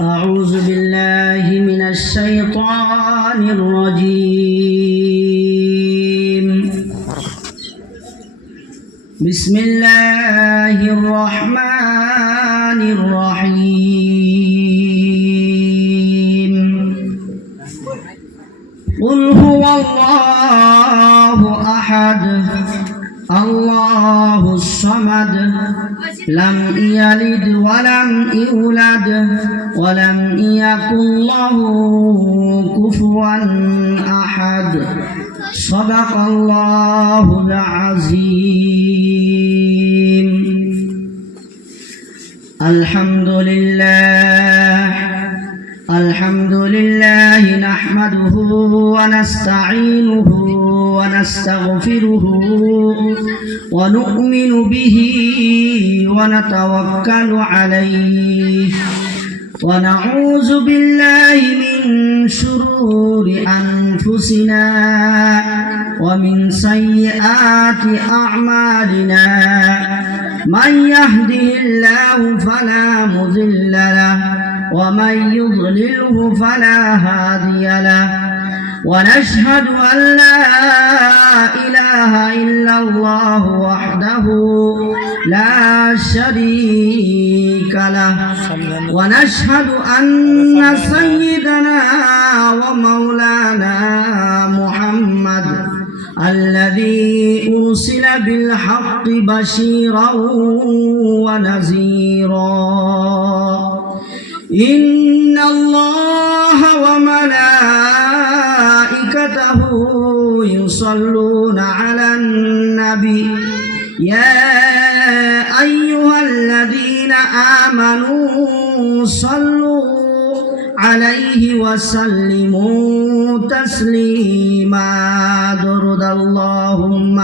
أعوذ بالله من الشيطان الرجيم. بسم الله الرحمن الرحيم. قل هو الله أحد الله الصمد لم يلد ولم يولد ولم يكن له كفوا أحد. صدق الله العظيم. الحمد لله نحمده ونستعينه ونستغفره ونؤمن به ونتوكل عليه ونعوذ بالله من شرور أنفسنا ومن سيئات أعمالنا. من يهده الله فلا مضل له ومن يضلله فلا هادي له. ونشهد أن لا إله إلا الله وحده لا شريك له. ونشهد أن سيدنا ومولانا محمد الذي أرسل بالحق بشيرا ونذيرا. إن الله وملائكته يصلون على النبي يا أيها الذين آمنوا صلوا عليه وسلموا تسليما. درود اللهم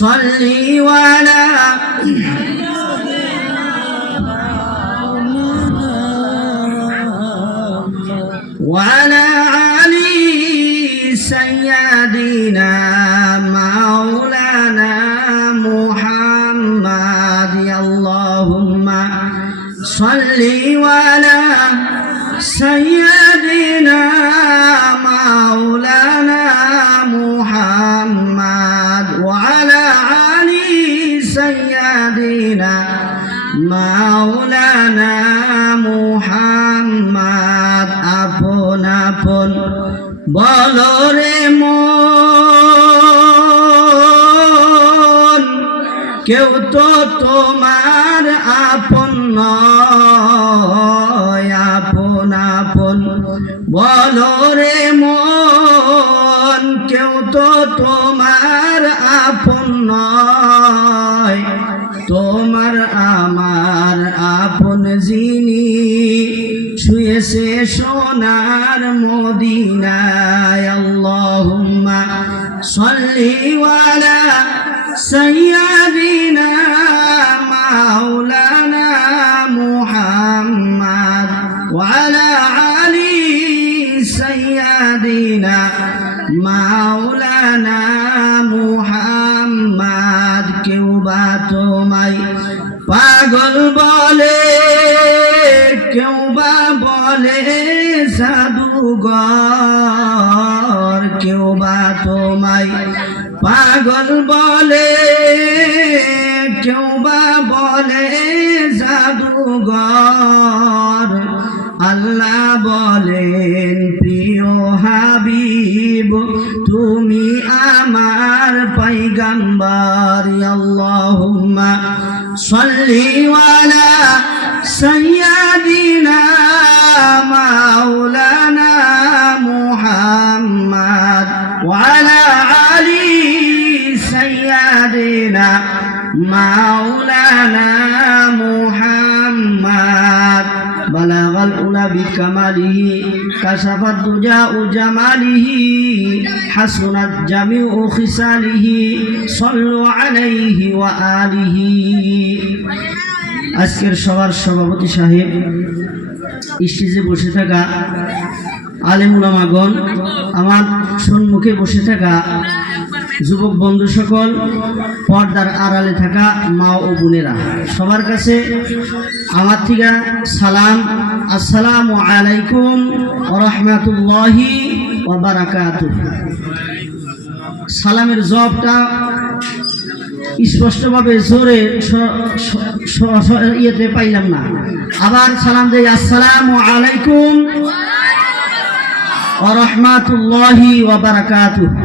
صل وعلى علي سيدنا مولانا محمد. اللهم صل وعلى سيدنا مولانا محمد وعلى علي سيدنا مولانا محمد. আপন আপন বলো রে মন, কেউ তো তোমার আপন নয়। আপন আপন বলো রে মন, কেউ তো তোমার আপন নয়। তোমার আমার আপন যিনি শুয়েছে সোনার মদিনায়। আল্লাহুম্মা সাল্লি ওয়ালা সাইয়্যিদিনা মাওলানা মুহাম্মদ ওয়ালা আলি সাইয়্যিদিনা মাওলানা মুহাম্মদ। কেউ বা তোমায় পাগল বলে, কেউ বা বলে জাদুঘর। কেউ বা তোমায় পাগল বলে, কেউ বা বলে জাদুঘর। আল্লাহ বলেন প্রিয় হাবিব তুমি আমার পয়গম্বর। আল্লাহুম্মা সাল্লি ওয়ালা সাইয়্যিদিনা মাওলানা মুহাম্মদ ওয়ালা আলি সাইয়্যিদিনা মাওলানা মুহাম্মদ। বালাগাল উলা বিকামালিহি কাশাফাত দুজাউ জামালিহি হাসুনাত জামিউ খিসালিহি সাল্লু আলাইহি ওয়া আলিহি। আজকের সবার সভাপতি সাহেব, স্টেজে বসে থাকা আলেম উলামাগণ, আমার সম্মুখে বসে থাকা যুবক বন্ধু সকল, পর্দার আড়ালে থাকা মা ও বোনেরা, সবার কাছে আমার থেকে সালাম। আসসালামু আলাইকুম ওয়া রাহমাতুল্লাহি ওয়া বারাকাতুহু। সালামের জবাবটা স্পষ্টভাবে জোরে ইয়েতে পাইলাম না। আবার সালাম দেই, আসসালামু আলাইকুম ওয়া রাহমাতুল্লাহি ওয়া বারাকাতুহু।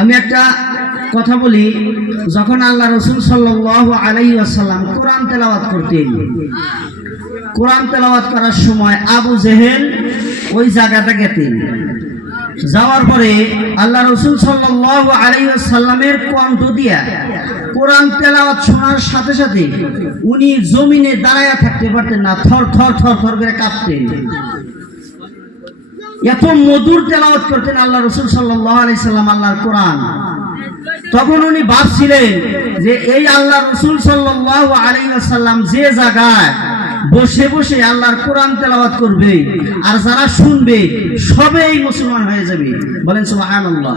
আমি একটা কথা বলি, যখন আল্লাহ রাসূল সাল্লাল্লাহু আলাইহি ওয়াসাল্লাম কোরআন তেলাওয়াত করতেন, কোরআন তেলাওয়াত করার সময় আবু জেহেল ওই জায়গাটা গেতেন। যাওয়ার পরে আল্লাহ রাসূল সাল্লাল্লাহু আলাইহি ওয়াসাল্লামের কণ্ঠ দিয়া কোরআন তেলাওয়াত শোনার সাথে সাথে উনি জমিনে দাঁড়ায়া থাকতে পারতেন না, থর থর থর থর করে কাঁপতেন। এত মধুর তেলাওয়াত করতেন আল্লাহ রাসূল সাল্লাল্লাহু আলাইহি সাল্লাম আল্লাহর কোরআন। তখন উনি ভাবছিলেন যে এই আল্লাহ রাসূল সাল্লাল্লাহু আলাইহি ওয়াসাল্লাম যে জায়গায় বসে বসে আল্লাহর কোরআন তেলাওয়াত করবে আর যারা শুনবে সবেই মুসলমান হয়ে যাবে, বলেন সুবহানাল্লাহ।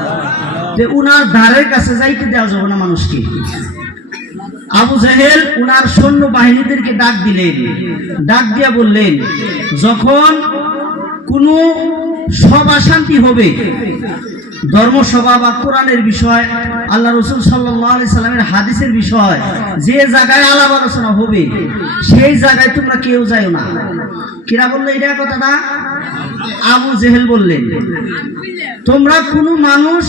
যে উনার ধারের কাছে যাইতে দেওয়া যাবে না মানুষকে। আবু জেহেল উনার সৈন্য বাহিনীদেরকে ডাক দিলেন, ডাক দিয়া বললেন, যখন কোনো সভা শান্তি হবে, ধর্মসভা বা কোরআনের বিষয়, আল্লাহ রাসূল সাল্লাল্লাহু আলাইহি সাল্লামের হাদিসের বিষয় যে জায়গায় আলাপ আলোচনা হবে সেই জায়গায় তোমরা কেউ যাও না। কিরা বললো এটা কথাটা? আবু জেহেল বললেন, তোমরা কোনো মানুষ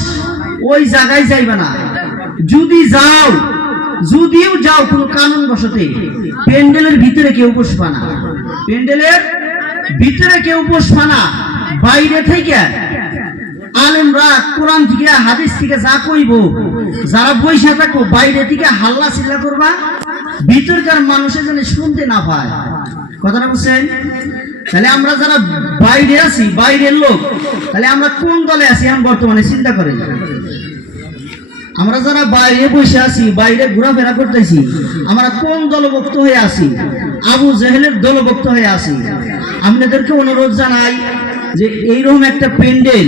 ওই জায়গায় যাইবে না। যদি যাও, যদিও যাও কোনো কানুন বশতে, প্যান্ডেলের ভিতরে কেউ বসবা না, প্যান্ডেলের ভিতরে কেউ বসবা না। বাইরে থেকে আলেমরা কোরআন থেকে হাদিস থেকে যা কইব, যারা বইসা থাকো বাইরে থেকে হাল্লা চিল্লা করবা, ভিতরকার মানুষের যেন শুনতে না পায়। কথাটা বুঝছেন? তাহলে আমরা যারা বাইরে আছি, বাইরের লোক, তাহলে আমরা কোন দলে আছি এখন বর্তমানে চিন্তা করেন। আমরা যারা বাইরে বসে আছি, বাইরে ঘোরাফেরা করতেছি, আমরা কোন দলভুক্ত হয়ে আছি? আবু জেহেলের দলভুক্ত হয়ে আছি। আপনাদেরকে অনুরোধ জানাই যে এইরকম একটা প্যান্ডেল,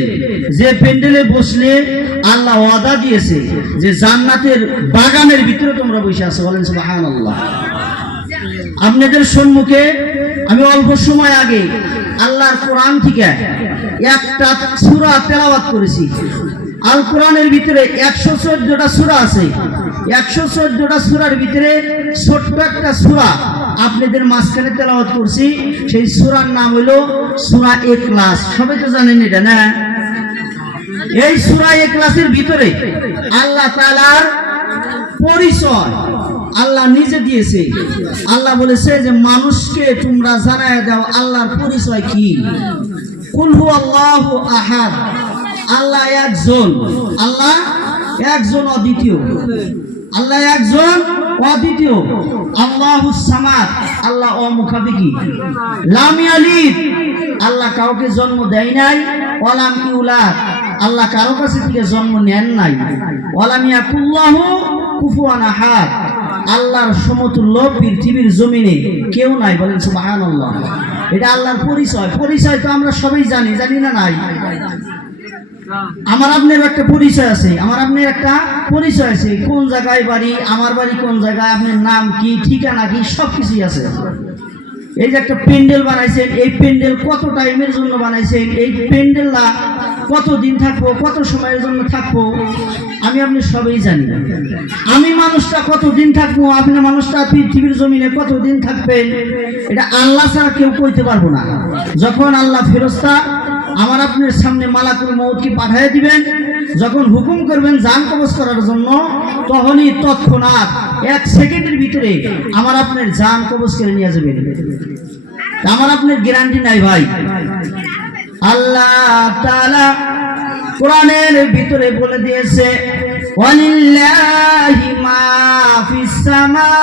যে প্যান্ডেলে বসলে আল্লাহ ওয়াদা দিয়েছে যে জান্নাতের বাগানের ভিতরে তোমরা বসে আছো, বলেন সুবহানাল্লাহ। আপনাদের সম্মুখে আমি অল্প সময় আগে আল্লাহর কোরআন থেকে একটা সূরা তেলাওয়াত করেছি। আল কোরআনের ভিতরে 114টা সূরা আছে। 114টা সূরার ভিতরে ছোট্ট একটা সূরা আপনাদের মাঝখানে তেলাওয়াত করছি। সেই সূরার নাম হলো সূরা ইখলাস। সবাই তো জানেন এটা না? এই সূরা ইখলাসের ভিতরে আল্লাহ তাআলার পরিচয় আল্লাহ নিজে দিয়েছে। আল্লাহ বলেছে যে মানুষকে তোমরা জানায় দাও আল্লাহর পরিচয় কি। কুল হুয়াল্লাহু আহাদ, আল্লাহ একজন, আল্লাহ একজন অদ্বিতীয়, আল্লাহ একজন অদ্বিতীয়। আল্লাহুস সামাদ, আল্লাহ অমুখাপেক্ষী। লাম ইয়ালিদ, আল্লাহ কাউকে জন্ম দেয় নাই। ওয়ালাম ইউলাদ, আল্লাহ কারো কাছে থেকে জন্ম নেন নাই। ওয়ালাম ইয়াকুল্লাহু কুফুয়ান আহাদ, আল্লাহর সমতুল্য পৃথিবীর জমিনে কেউ নাই, বলেন সুবহানাল্লাহ। এটা আল্লাহর পরিচয়। পরিচয় তো আমরা সবাই জানি, জানি না? নাই। আমার আপনার একটা পরিচয় আছে, আমার আপনার একটা পরিচয় আছে। কোন জায়গায় বাড়ি, আমার বাড়ি কোন জায়গায়, আপনার নাম কি, ঠিকানা কি, সব কিছুই আছে। এই যে একটা প্যান্ডেল বানাইছেন, এই প্যান্ডেল কত টাইমের জন্য বানাইছেন, এই প্যান্ডেলটা কতদিন থাকবো, কত সময়ের জন্য থাকবো, আমি আপনি সবাই জানি। আমি মানুষটা কতদিন থাকবো, আপনি মানুষটা পৃথিবীর জমিনে কতদিন থাকবেন, এটা আল্লাহ ছাড়া কেউ কইতে পারবো না। যখন আল্লাহ ফেরেশতা আমার আপনার সামনে মালাকুল মউতকে পাঠিয়ে দিবেন, যখন হুকুম করবেন জান কবজ করার জন্য, তখনই তৎক্ষণাৎ 1 সেকেন্ডের ভিতরে আমার আপনার জান কবজ করে নিয়ে যাবেন। আমার আপনার গ্যারান্টি নাই ভাই। আল্লাহ তাআলা কোরআনের ভিতরে বলে দিয়েছে, ওয়ালিল্লাহি মা ফিস সামাওয়াতি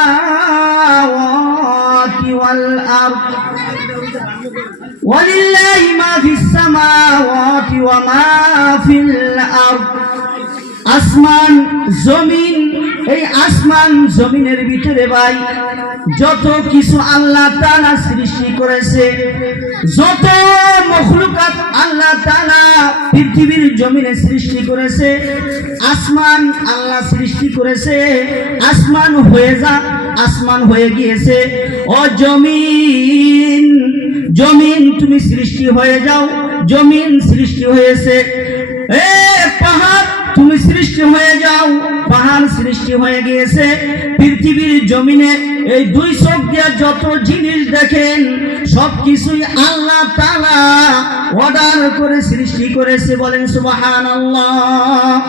ওয়াল আরদ, ওয়ালিল্লাহি মা ফিস সামাওয়াতি ওয়া মা ফিল আরদ। আসমান জমিন এই আসমান জমিনের ভিতরে ভাই যত কিছু আল্লাহ তাআলা সৃষ্টি করেছে, যত মখলুকাত আল্লাহ তাআলা পৃথিবীর জমিনে সৃষ্টি করেছে, আসমান আল্লাহ সৃষ্টি করেছে, আসমান হয়ে যা, আসমান হয়ে গিয়েছে। ও জমিন, জমিন তুমি সৃষ্টি হয়ে যাও, জমিন সৃষ্টি হয়েছে। এ পাহাড় তুমি সৃষ্টি হয়ে যাও, পাহাড় সৃষ্টি হয়ে গিয়েছে। পৃথিবীর জমিনে এই দুই চোখ দিয়ে যত জিনিস দেখেন সবকিছুই আল্লাহ তাআলা অর্ডার করে সৃষ্টি করেছে। বলেন সুবহানাল্লাহ।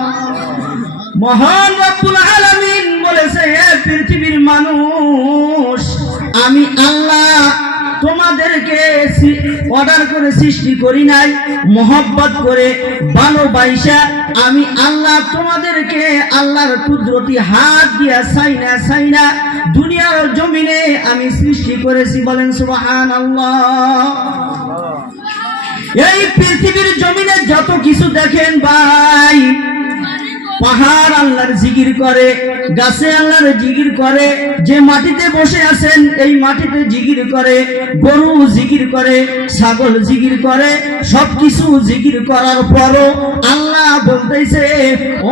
মহান রব্বুল আলামিন বলেছে, হে পৃথিবীর মানুষ, আমি আল্লাহ তোমাদেরকে অর্ডার করে সৃষ্টি করি নাই, মহব্বত করে ভালোবাসা আমি আল্লাহ তোমাদেরকে আল্লাহর কুদরতি হাত দিয়া সাইনা সাইনা দুনিয়ার জমিনে আমি সৃষ্টি করেছি। বলেন সুবহানাল্লাহ। এই পৃথিবীর জমিনে যত কিছু দেখেন ভাই, পাহাড় আল্লাহর জিকির করে, গাছে আল্লাহর জিকির করে, যে মাটিতে বসে আছেন এই মাটিতে জিকির করে, গরু জিকির করে, ছাগল জিকির করে, সবকিছু জিকির করার পরও আল্লাহ বলতেছে,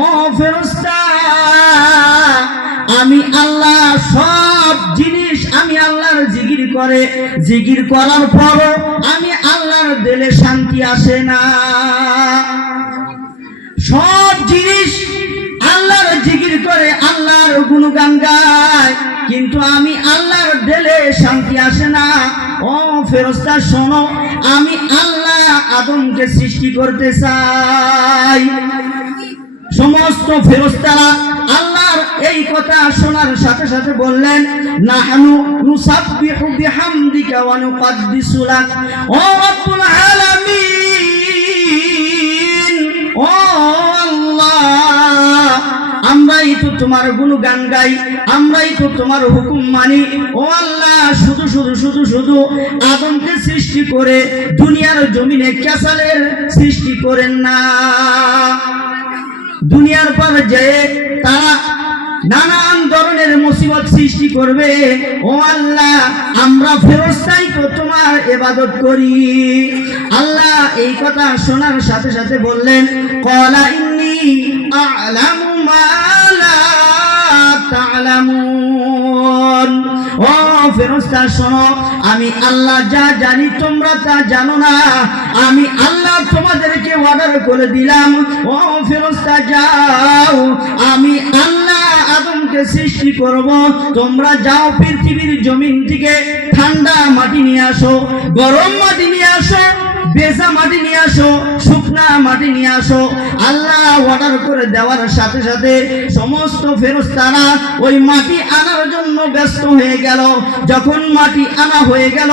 ও ফেরেশতা, আমি আল্লাহ সব জিনিস আমি আল্লাহর জিকির করে, জিকির করার পরও আমি আল্লাহর দিলে শান্তি আসে না। সব জিনিস আল্লাহর জিকির করে, আল্লাহর গুণগান গায়, কিন্তু আমি আল্লাহর দিলে শান্তি আসে না। ও ফেরেশতা শোনো, আমি আল্লাহ আদমকে সৃষ্টি করতে চাই। সমস্ত ফেরেশতারা আল্লাহর এই কথা শোনার সাথে সাথে বললেন, নাহনু নুসাব্বিহু বিহামদিকা ওয়া নুকদ্দিসু লাক। ও রব্বুল আলামিন, ও আল্লাহ, আমরাই তো তোমার গুণগান গাই, আমরাই তো তোমার হুকুম মানি। ও আল্লাহ, শুধু শুধু শুধু শুধু আদমকে সৃষ্টি করে দুনিয়ার জমিনে ক্যাসালের সৃষ্টি করেন না। দুনিয়ার পর যে তারা নানান ধরনের মুসিবত সৃষ্টি করবে। ও আল্লাহ, আমরা ফেরেশতাই তো তোমার ইবাদত করি। আল্লাহ এই কথা শোনার সাথে সাথে বললেন, ক্বালা ইন্নী আ'লামু মা লা তা'লামুন। ও ফেরেশতা শোনো, আমি আল্লাহ যা জানি তোমরা তা জানো না। আমি আল্লাহ তোমাদেরকে অর্ডার করে দিলাম, ও ফেরেশতা যাও, আমি আল্লাহ আদমকে সৃষ্টি করব, তোমরা যাও পৃথিবীর জমিন থেকে ঠান্ডা মাটি নিয়ে আসো, গরম মাটি নিয়ে আসো, বেজা মাটি নিয়ে আসো, শুকনা মাটি নিয়ে আসো। আল্লাহ অর্ডার করে দেওয়ার সাথে সাথে সমস্ত ফেরেশতারা ওই মাটি আনার জন্য ব্যস্ত হয়ে গেল। যখন মাটি আনা হয়ে গেল,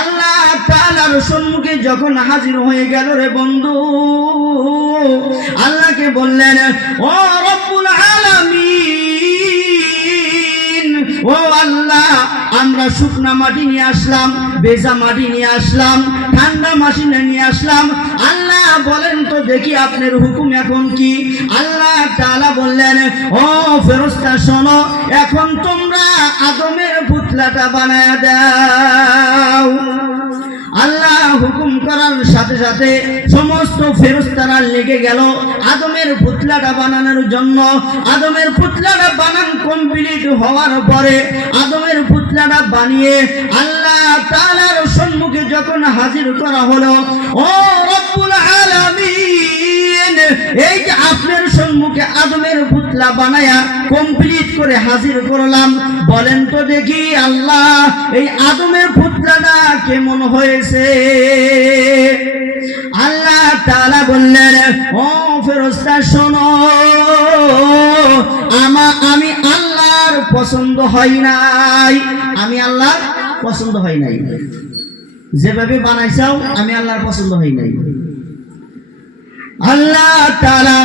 আল্লাহ তাআলার সম্মুখে যখন হাজির হয়ে গেল, রে বন্ধু, আল্লাহকে বললেন, ও রব্বুল আলামিন, ও আল্লাহ, আমরা শুকনা মাটি নিয়ে আসলাম, বেজা মাটি নিয়ে আসলাম, ঠান্ডা মাটি নিয়ে আসলাম। আল্লাহ বলেন তো দেখি আপনার হুকুম এখন কি? আল্লাহ তাআলা বললেন, ও ফেরেশতা শোনো, এখন তোমরা আদমের পুতলাটা বানায়া দাও। আল্লাহ হুকুম করার সাথে সাথে সমস্ত ফেরেশতারা লেগে গেল আদমের পুতলাটা বানানোর জন্য। আদমের পুতলাটা বানান কমপ্লিট হওয়ার পরে আদমের পুতলাটা বানিয়ে আল্লাহ তাআলার সম্মুখে যখন হাজির করা হলো, ও রব্বুল আলামিন, এই যে আপনার সম্মুখে আদমের পুতলা বানায়া কমপ্লিট করে হাজির করলাম, বলেন তো দেখি আল্লাহ এই আদমের পুতলাটা কেমন হয়েছে? আল্লাহ তাআলা বললেন, ও ফেরেশতা শোনো, আমি আল্লাহর পছন্দ হয় নাই, আমি আল্লাহর পছন্দ হয় নাই, যেভাবে বানাইছাও আমি আল্লাহর পছন্দ হয় নাই। আল্লাহ তাআলা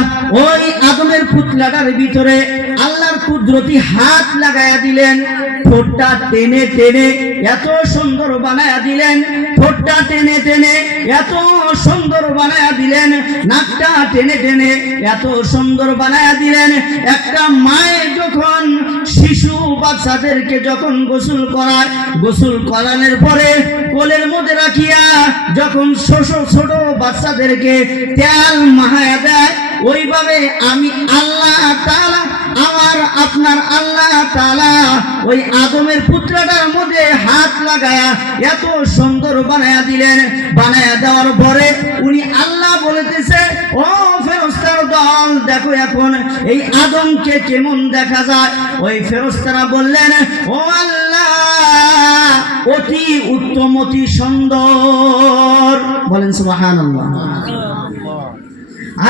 ওই আদমের পুতলাটার ভিতরে আল্লাহর কুদরতি হাত লাগায়া দিলেন, ঠোঁটটা টেনে টেনে এত সুন্দর বানায়া দিলেন, ঠোঁটটা টেনে টেনে এত সুন্দর বানায়া দিলেন, নাকটা টেনে টেনে এত সুন্দর বানায়া দিলেন। একটা মায়ের যখন শিশু বাচ্চাদেরকে যখন গোসল করায়, গোসল করানোর পরে কোলের মধ্যে রাখিয়া যখন ছোট ছোট বাচ্চাদেরকে তেল মাহায়া দেয়, ওইভাবে আমি আল্লাহ তাআলা, আমার আপনার আল্লাহ তাআলা ওই আদমের পুত্রটার মধ্যে হাত লাগায়া এত সুন্দর বানায়া দিলেন। বানায়া দেওয়ার পরে উনি আল্লাহ বলতেছে, ও ফেরেশতার দল, দেখো এখন এই আদমকে কেমন দেখা যায়। ওই ফেরেশতারা বললেন, ও আল্লাহ, অতি উত্তম, অতি সুন্দর। বলেন সুবহানাল্লাহ।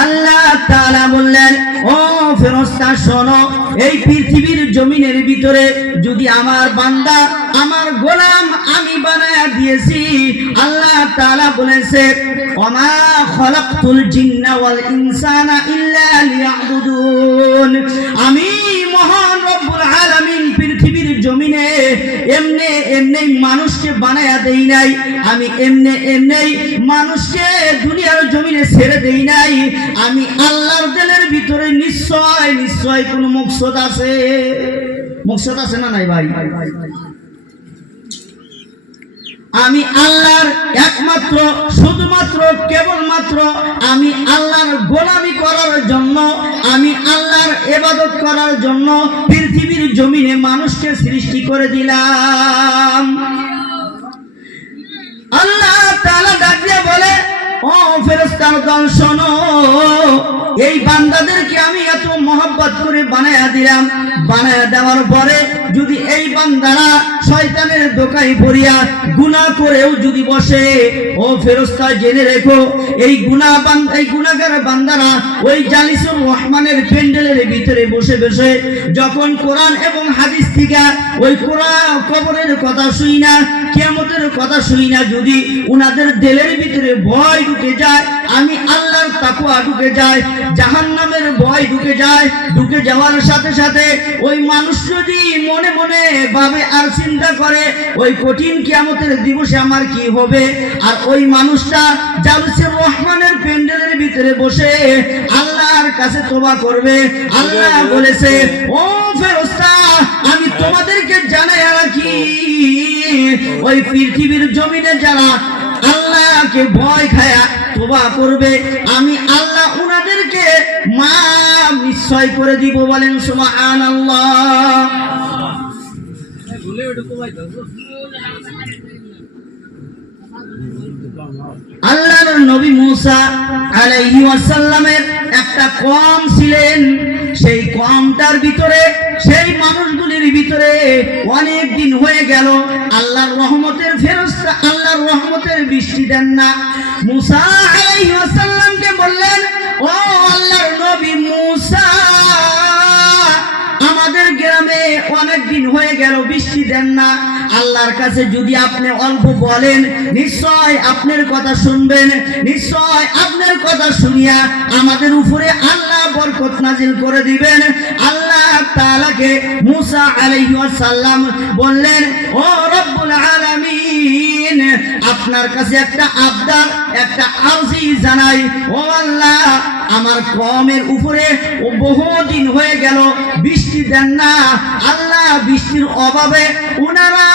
আল্লাহ তাআলা বললেন, ও ফেরেশতা শোনো, এই পৃথিবীর জমিনের ভিতরে যদি আমার বান্দা, আমার গোলাম আমি বানায়া দিয়েছি, আল্লাহ তাআলা বলেছে, ওমা খালাকতুল জিন্না ওয়াল ইনসানা ইল্লা লিয়াবুদুন। আমি মহান রব্বুল আলামিন পৃথিবীর জমিনে এমনি এমনি মানুষকে বানায়া দেই নাই, আমি এমনি এমনি মানুষকে দুনিয়ার জমিনে ছেড়ে দেই নাই। আমি আল্লাহর দিলের ভিতরে নিশ্চয় নিশ্চয় কোন মকসদ আছে। মকসদ আছে না নাই ভাই? আমি আল্লাহর একমাত্র শুধুমাত্র কেবলমাত্র আমি আল্লাহর গোলামি করার জন্য, আমি আল্লাহর ইবাদত করার জন্য পৃথিবীর জমিনে মানুষকে সৃষ্টি করে দিলাম। আল্লাহ তাআলা ডাক দিয়ে বলে, ও ফেরেশতার দল শোনো, এই বান্দাদেরকে আমি এত মহব্বত করে বানায়া দিলাম। বানায়া দেওয়ার পরে যদি এই বান্দারা শয়তানের দোকায় পড়িয়া গুনাহ করেও যদি বসে, ও ফেরেশতা জেনে রেখো, এই গুনাহগার বান্দারা ওই জালিসুর রহমানের প্যান্ডেলের ভিতরে বসে বসে যখন কোরআন এবং হাদিস থেকে ওই কোরআন কবরের কথা শুই না, কিয়ামতের কথা শুই না, যদি উনাদের দিলের ভিতরে ভয় ঢুকে যায়, আমি আল্লাহর তাকওয়া ঢুকে যায়, জাহান্নামের ভয় ঢুকে যায়, ঢুকে যাওয়ার সাথে সাথে ওই মানুষ যদি মনে মনে ভাবে আর চিন্তা করে ওই কঠিন কিয়ামতের দিবসে আমার কি হবে, আর ওই মানুষটা জালিসুর রহমানের প্যান্ডেলের ভিতরে বসে আল্লাহর কাছে তওবা করবে। আল্লাহ বলেছে, ও ফেরেশতা, আমি তোমাদেরকে জানাই রাখি, ওই পৃথিবীর জমিনে যারা আল্লাহকে ভয় খায়া তওবা করবে, আমি আল্লাহ উনাদেরকে মাফ নিশ্চয় করে দিব। বলেন সুবহানাল্লাহ। আল্লাহর নবী মুসা আলাইহিস সালামের একটা কওম ছিলেন, সেই কওমটার ভিতরে, সেই মানুষগুলির ভিতরে অনেক দিন হয়ে গেল আল্লাহর রহমতের ফেরেশতা, আল্লাহর রহমতের বৃষ্টি দেন না। মুসা আলাইহিস সালামকে বললেন, ও আল্লাহর নবী মুসা, আমাদের গ্রামে অনেক দিন হয়ে গেল বৃষ্টি দেন না, আল্লাহর কাছে যদি আপনি অল্প বলেন, নিশ্চয় আপনার কথা শুনবেন, নিশ্চয় আপনার কথা শুনিয়া আমাদের উপরে আল্লাহ বরকত নাজিল করে দিবেন। আল্লাহ তাআলাকে মুসা আলাইহিস সালাম বললেন, ও রব্বুল আলামিন, আপনার কাছে একটা আবদার, একটা আরজি জানাই। ও আল্লাহ, আমার কওমের উপরে বহুদিন হয়ে গেল বৃষ্টি দেন না, আল্লাহ বৃষ্টির অভাবে উনারা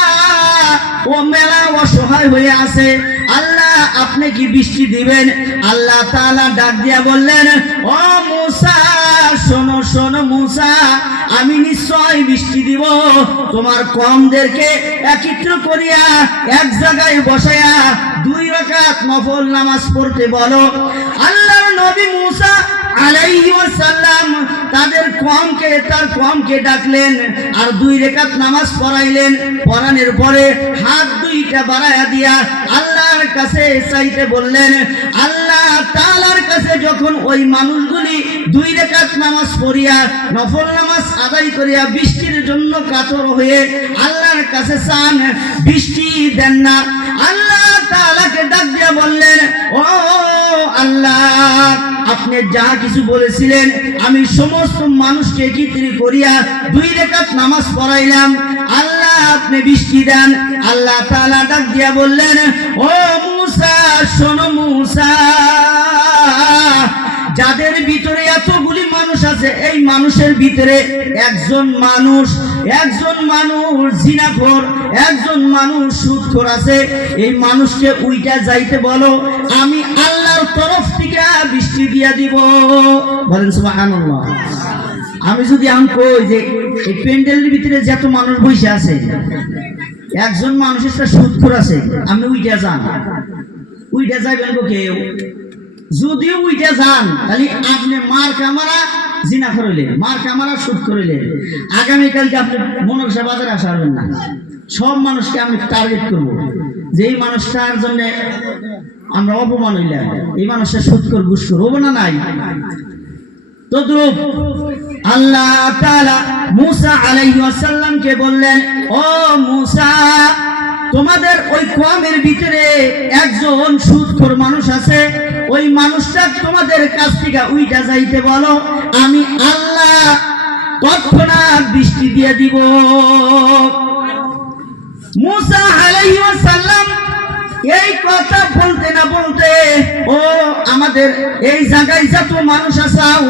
ও মেলা অসহায় হয়ে আছে, আল্লাহ আপনি কি বৃষ্টি দিবেন? আল্লাহ তাআলা ডাক দিয়া বললেন, ও মুসা, শোনো শোনো মুসা, আমি নিশ্চয় বৃষ্টি দিব। তোমার কওমদেরকে একত্র করিয়া এক জায়গায় বসায়া 2 রাকাত নফল নামাজ পড়তে বলো। আল্লাহর নবী মুসা আলাইহিস সালাম তার কওমকে ডাকলেন আর 2 রাকাত নামাজ পড়াইলেন। পড়ানোর পরে হাত 2টা বাড়ায়া দিয়া আল্লাহর কাছে চাইতে বললেন। আল্লাহ তাআলার কাছে যখন ওই মানুষগুলি 2 রাকাত নামাজ পড়িয়া নফল নামাজ আদায় করিয়া বৃষ্টির জন্য কাতর হয়ে আল্লাহর কাছে চান, বৃষ্টি দেন না। আল্লাহ তাআলাকে ডাক দিয়া বললেন, ও আল্লাহ, আপনি যা কিছু বলেছিলেন আমি সমস্ত মানুষকে একত্রিত করিয়া 2 রাকাত নামাজ পড়াইলাম। আল্লাহ আপনি বৃষ্টি দেন। আল্লাহ তাআলা ডাক দিয়া বললেন, ও মূসা শোনো মূসা, যাদের ভিতরে এতগুলি মানুষ আছে, এই মানুষের ভিতরে একজন মানুষ জিনাখোর, একজন মানুষ সুদখোর আছে। এই মানুষকে উইটা যাইতে বলো, আমি আল্লাহর তরফ থেকে বৃষ্টি দিয়া দিব। বলেন সুবহানাল্লাহ। আমি যদি কই যে এই প্যান্ডেলের ভিতরে যত মানুষ বসে আছে, একজন মানুষের সুদখোর আছে, আপনি উইটা যান, উইটা যাইবেন গো কেউ? যদিও উইটা যান, তাহলে আপনি মার কামারা জিনা করিলেন, মার কামারা সুদ করিলেন, আগামীকালকে আপনি মনসা বাজারে আসবেন না। সব মানুষকে আমি টার্গেট করবো যে এই মানুষটার জন্য আমরা অপমান হইলাম, এই মানুষের সুদখোর ঘুষখোর হবো না নাই? তদ্রূপ আল্লাহ তাআলা মূসা আলাইহিস সালামকে বললেন, ও মূসা, তোমাদের ওই কওমের ভিতরে একজন সুদখোর মানুষ আছে, ওই মানুষটা তোমাদের কাছ থেকে উইটা যাইতে বলো, আমি আল্লাহ তৎক্ষণাৎ বৃষ্টি দিয়ে দিব। মূসা আলাইহিস সালাম এই কথা বলতে না বলতে, ও আমাদের এই জায়গায় যত মানুষ আসাও,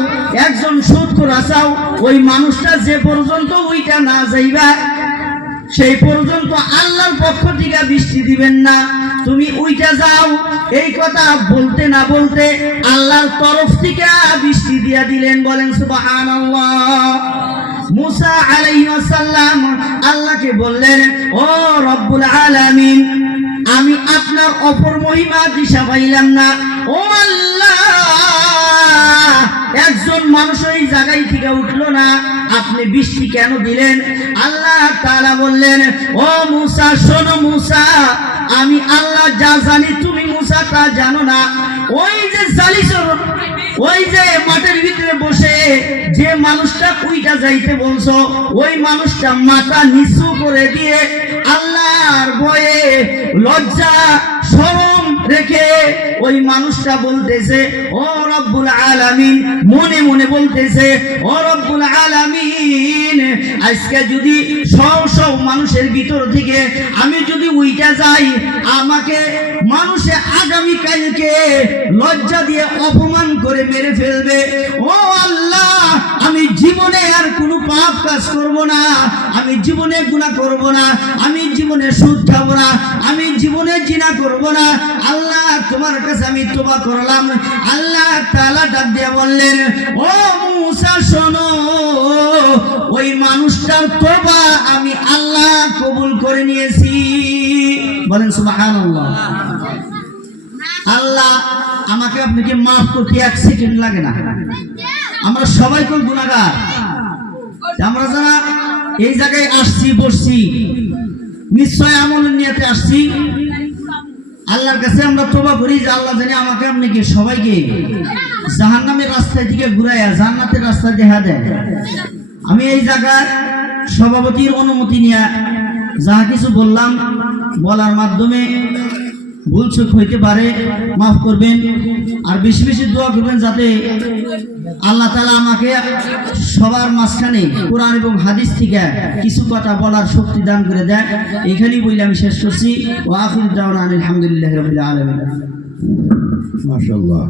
একজন সুদখোর আসাও, ওই মানুষটা যে পর্যন্ত উইটা না যাইবা সেই পর্যন্ত আল্লাহর পক্ষ থেকে বৃষ্টি দিবেন না, তুমি উইটা যাও। এই কথা বলতে না বলতে আল্লাহর তরফ থেকে বৃষ্টি দিয়া দিলেন। বলেন সুবহানাল্লাহ। মূসা আলাইহিস সালাম আল্লাহকে বললেন, ও রব্বুল আলামিন, আমি আপনার অপর মহিমা দিশা পাইলাম না। ও আল্লাহ, একজন মানুষ এই জায়গায় থেকে উঠলো না, আপনি বৃষ্টি কেন দিলেন? আল্লাহ তাআলা বললেন, ও মূসা শোনো মূসা, আমি আল্লাহ যা জানি তুমি মূসা তা জানো না। ওই যে জালিসর, ওই যে মাঠের ভিতরে বসে যে মানুষটা উইটা যাইতে বলছো, ওই মানুষটা মাথা নিচু করে দিয়ে আল্লাহর ভয়ে লজ্জা শরম রেখে ওই মানুষটা বলতেছে, ও রব্বুল আলামিন, মনে মনে বলতেছে, ও রব্বুল আলামিন, আজকে যদি সব মানুষের ভিতর থেকে আমি যদি উইটা যাই, আমাকে মানুষে আগামী কালকে লজ্জা দিয়ে অপমান করে মেরে ফেলবে। ও আল্লাহ, আমি জীবনে আর কোনো পাপ কাজ করব না, আমি জীবনে গুনাহ করব না, আমি জীবনে সুদ খাবো না, আমি জীবনে জিনা করব না। আল্লাহ, তোমার কাছে আমি তওবা করলাম। আল্লাহ তাআলা ডাক দিয়ে বললেন, ও মূসা শোনো, ওই মানুষটার তওবা আমি আল্লাহ কবুল করে নিয়েছি। বলেন সুবহানাল্লাহ। আল্লাহ আমাকে আপনাকে মাফ করতে 1 সেকেন্ড লাগে না। আমরা সবাই কোন গুনাহগার, আমরা যারা এই জায়গায় আসছি বসছি, নিশ্চয় আমলের নিয়তে আসছি। আল্লাহর কাছে আমরা তওবা করি যে আল্লাহ জানি আমাকে আপনাকে সবাইকে জাহান্নামের রাস্তায় থেকে ঘুরাইয়া জান্নাতের রাস্তা দেখা দেয়। আমি এই জায়গার সভাপতির অনুমতি নিয়ে যা কিছু বললাম, বলার মাধ্যমে ভুল চুক হইতে পারে, মাফ করবেন। আর বেশি বেশি দোয়া করবেন যাতে আল্লাহ তাআলা আমাকে সবার মাঝখানে কোরআন এবং হাদিস থেকে কিছু কথা বলার শক্তি দান করে দেয়। এখানেই বলে আমি শেষ করছি। ওয়া আখিরু দাওয়ানা আলহামদুলিল্লাহি রাব্বিল আলামিন। মাশাআল্লাহ।